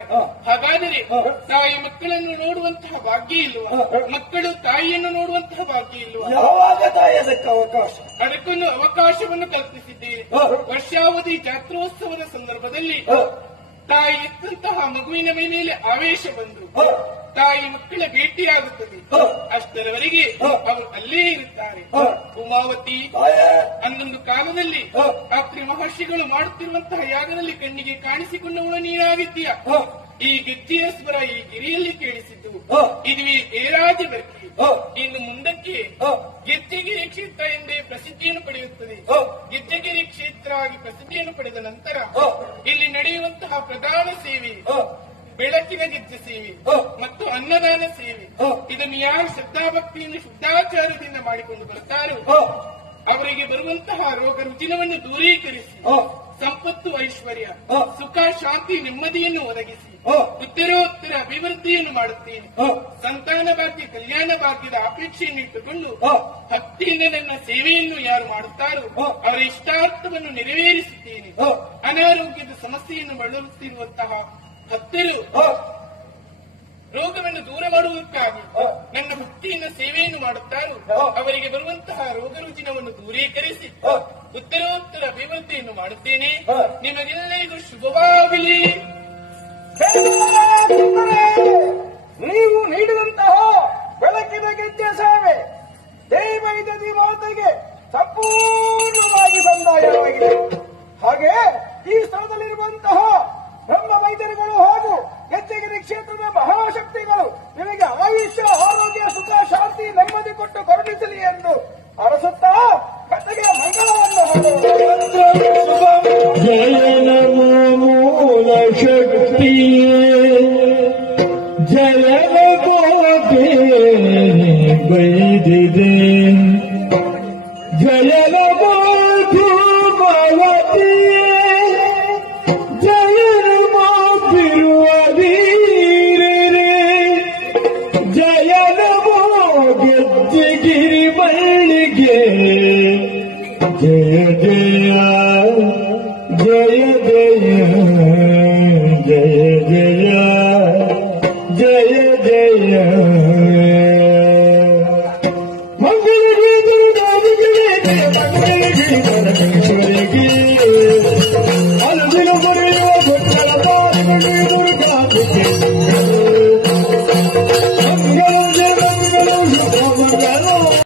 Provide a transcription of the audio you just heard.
ಹಾಗಾದರೆ ತಾಯಿ ಮಕ್ಕಳನ್ನು ನೋಡುವಂತಹ ಭಾಗ್ಯ ಇಲ್ವಾ? ಮಕ್ಕಳು ತಾಯಿಯನ್ನು ನೋಡುವಂತಹ ಭಾಗ್ಯ ಇಲ್ವಾ? ಯಾವಾಗ ತಾಯಿ ಅದಕ್ಕೆ ಅವಕಾಶ? ಅದಕ್ಕೊಂದು ಅವಕಾಶವನ್ನು ಕಲ್ಪಿಸಿದ್ದೇವೆ. ವರ್ಷಾವಧಿ ಜಾತ್ರೋತ್ಸವದ ಸಂದರ್ಭದಲ್ಲಿ ತಾಯಿ ಇತ್ತಂತಹ ಮಗುವಿನ ಮೇಲೆ ಆವೇಶ ಬಂದು ತಾಯಿ ಮಕ್ಕಳ ಭೇಟಿಯಾಗುತ್ತದೆ. ಅಷ್ಟರವರೆಗೆ ಅವರು ಅಲ್ಲೇ ಇರುತ್ತಾರೆ. ಉಮಾವತಿ ಅಂದೊಂದು ಕಾಲದಲ್ಲಿ ರಾತ್ರಿ ಮಹರ್ಷಿಗಳು ಮಾಡುತ್ತಿರುವಂತಹ ಯಾಗದಲ್ಲಿ ಕಣ್ಣಿಗೆ ಕಾಣಿಸಿಕೊಂಡವಳು ನೀನಾಗಿದ್ದೀಯ. ಈ ಗೆಜ್ಜೆಯ ಸ್ವರ ಈ ಗಿರಿಯಲ್ಲಿ ಕೇಳಿಸಿದ್ದು. ಇದುವೇ ಏರಾಜ ಬರ್ಕಿ. ಇನ್ನು ಮುಂದಕ್ಕೆ ಗೆಜ್ಜೆಗಿರಿ ಕ್ಷೇತ್ರ ಎಂದೇ ಪ್ರಸಿದ್ಧಿಯನ್ನು ಪಡೆಯುತ್ತದೆ. ಗೆಜ್ಜೆಗಿರಿ ಕ್ಷೇತ್ರ ಆಗಿ ಪ್ರಸಿದ್ಧಿಯನ್ನು ಪಡೆದ ನಂತರ ಇಲ್ಲಿ ನಡೆಯುವಂತಹ ಪ್ರಧಾನ ಸೇವೆ ಬೆಳಕಿನ ಗೆಜ್ಜೆ ಸೇವೆ ಮತ್ತು ಅನ್ನದಾನ ಸೇವೆ. ಇದನ್ನು ಯಾರು ಶ್ರದ್ಧಾಭಕ್ತಿಯನ್ನು ಶುದ್ಧಾಚಾರದಿಂದ ಮಾಡಿಕೊಂಡು ಬರುತ್ತಾರೋ ಅವರಿಗೆ ಬರುವಂತಹ ರೋಗ ರುಜಿನವನ್ನು ದೂರೀಕರಿಸಿ ಸಂಪತ್ತು ಐಶ್ವರ್ಯ ಸುಖ ಶಾಂತಿ ನೆಮ್ಮದಿಯನ್ನು ಒದಗಿಸಿ ಉತ್ತರೋತ್ತರ ಅಭಿವೃದ್ಧಿಯನ್ನು ಮಾಡುತ್ತೇನೆ. ಸಂತಾನ ಭಾಗ್ಯ ಕಲ್ಯಾಣ ಭಾಗ್ಯದ ಅಪೇಕ್ಷೆಯನ್ನು ಇಟ್ಟುಕೊಂಡು ಭಕ್ತಿಯಿಂದ ನನ್ನ ಸೇವೆಯನ್ನು ಯಾರು ಮಾಡುತ್ತಾರೋ ಅವರ ಇಷ್ಟಾರ್ಥವನ್ನು ನೆರವೇರಿಸುತ್ತೇನೆ. ಅನಾರೋಗ್ಯದ ಸಮಸ್ಯೆಯನ್ನು ಬಳಲುತ್ತಿರುವಂತಹ ಭಕ್ತರು ರೋಗವನ್ನು ದೂರ ಮಾಡುವುದಕ್ಕಾಗಿ ನನ್ನ ಭಕ್ತಿಯಿಂದ ಸೇವೆಯನ್ನು ಮಾಡುತ್ತಾರೋ ಅವರಿಗೆ ಬರುವಂತಹ ರೋಗ ರುಜಿನವನ್ನು ದೂರೀಕರಿಸಿ ಉತ್ತರೋತ್ತರ ಅಭಿವೃದ್ಧಿಯನ್ನು ಮಾಡುತ್ತೇನೆ. ನಿಮಗೆಲ್ಲರಿಗೂ ಶುಭವಾಗಲಿ. ನೀವು ನೀಡಿದಂತಹ ಬೆಳಕಿನ ಗೆಜ್ಜೆ ಸೇವೆ ದೇವೈದದಿ ಮಾತೆಗೆ ಸಂಪೂರ್ಣವಾಗಿ ಸಂದಾಯವಾಗಿದೆ. ಹಾಗೆ ಈ ಸ್ಥಳದಲ್ಲಿರುವಂತಹ ಬ್ರಹ್ಮ ವೈದ್ಯರುಗಳು ಹಾಗೂ ಗೆಜ್ಜೆಗಿರಿ ಕ್ಷೇತ್ರದ ಮಹಾಶಕ್ತಿಗಳು ನಿಮಗೆ ಆಯುಷ್ಯ ಆರೋಗ್ಯ ಸುಖ ಶಾಂತಿ ನೆಮ್ಮದಿ ಕೊಟ್ಟು ಕರುಣಿಸಲಿ ಎಂದು ಅರಸುತ್ತಾ ಕತೆಗೆ ಮಂಗಳವನ್ನು ಜಯ ನಮೋ ಮೂಲ ಶಕ್ತಿಯೇ ಜಯ ನಮೋಗೆ ಬೈದಿದೆ ಜಯ ನಮೋ ಧೂಮವತಿಯೇ ಜಯ ನಮೋ ಬಿರುವ ವೀರರೇ ಜಯ ನಮೋ ಗೆಜ್ಜೆಗಿರಿ ಮಲ್ಲಿಗೆ ಜಯ ಜಯ ಜಯ ಜಯ ಜಯ ಜಯ ಜಯ ಮಂಗಳಗಿರಿ ಮಂಗಳಗಿರಿ